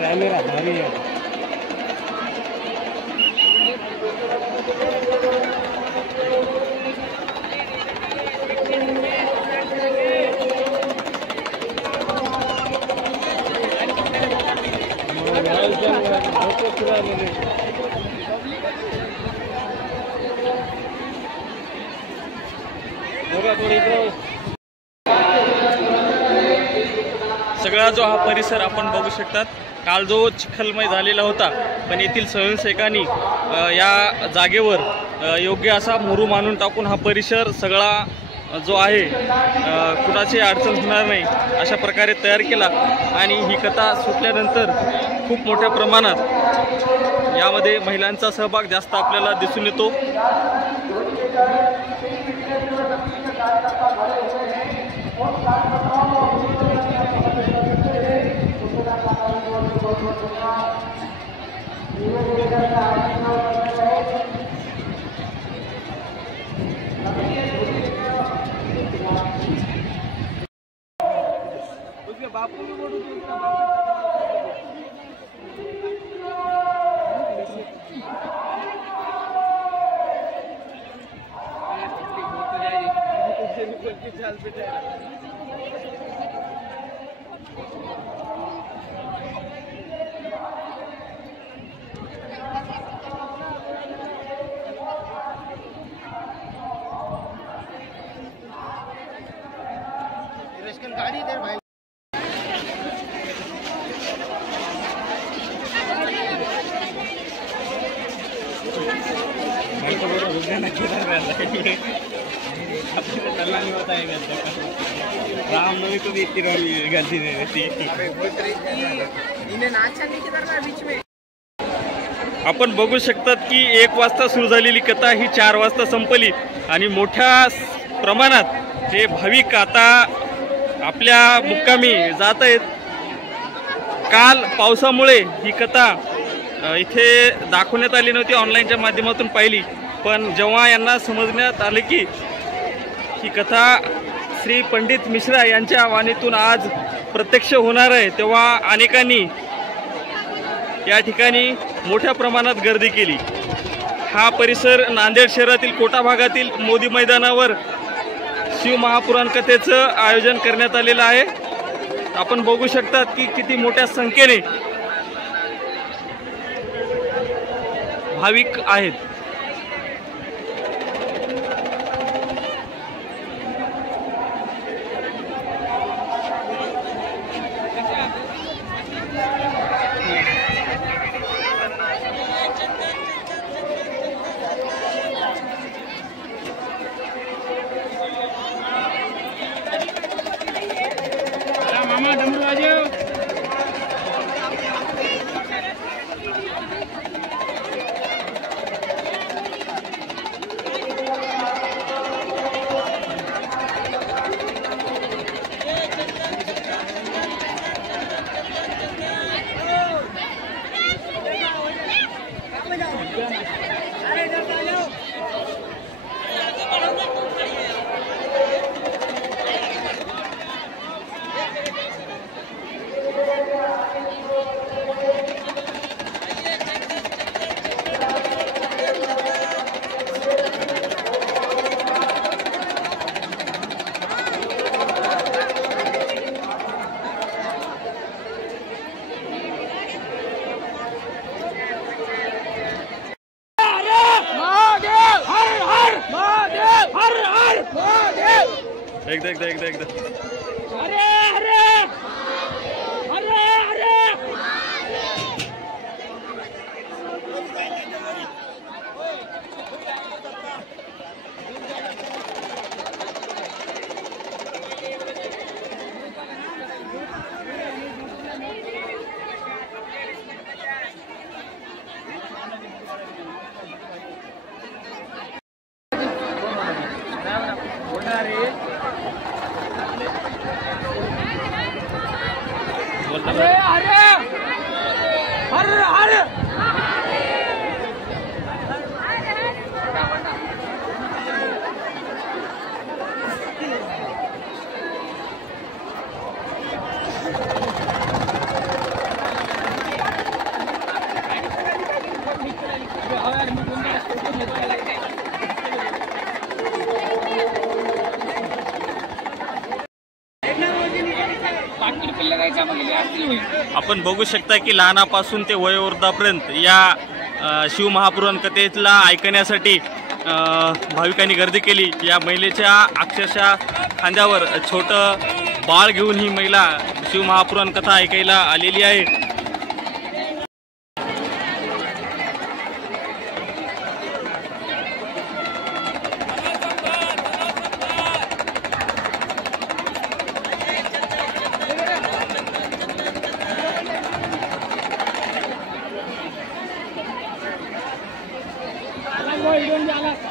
Camera भारी है। सगळा जो हा परिसर आपण बघू शकतात, काल जो चिखलमय झालेला होता, पण येथील स्वयंसेवकांनी या जागेवर योग्य असा मुरूम मानून टाकून हा परिसर सगळा जो आहे कुणाची अडचण होणार नाही अशा प्रकारे तयार केला। आणि ही कथा सुटल्यानंतर खूप मोठ्या प्रमाणात यामध्ये महिलांचा सहभाग जास्त आपल्याला दिसून येतो। गाड़ी इधर भाई। रामनवमी को भी इतनी गलती नहीं रहती। आपण बघू शकतात की 1 वाजता सुरू झालेली कथा ही 4 वाजता संपली आणि मोठ्या प्रमाणात हे भाविक आता आपल्या मुक्कामी जात आहेत। काल पावसामुळे ही कथा इथे दाखवण्यात आली नव्हती, ऑनलाईनच्या माध्यमातून पाहिली, पण जेव्हा यांना समजण्यात आले की ही कथा श्री पंडित मिश्रा यांच्या वाणीतून आज प्रत्यक्ष होणार आहे, तेव्हा अनेकांनी या ठिकाणी मोठ्या प्रमाणात गर्दी केली। हा परिसर नांदेड शहरातील कोटा भागातील मोदी मैदानावर शिव महापुराण कथेचं आयोजन करण्यात आलेलं आहे। आपण बघू शकतात की किती मोठ्या संख्येने भाविक आहेत। एकदा आपण बघू शकता की लहानापासून ते वयोवृद्धापर्यंत या शिवमहापुराण कथेला ऐकण्यासाठी भाविकांनी गर्दी केली। या महिलेच्या अक्षरशः खांद्यावर छोटं बाळ घेऊन ही महिला शिवमहापुराण कथा ऐकायला आलेली आहे। Alanggo hidung jalan.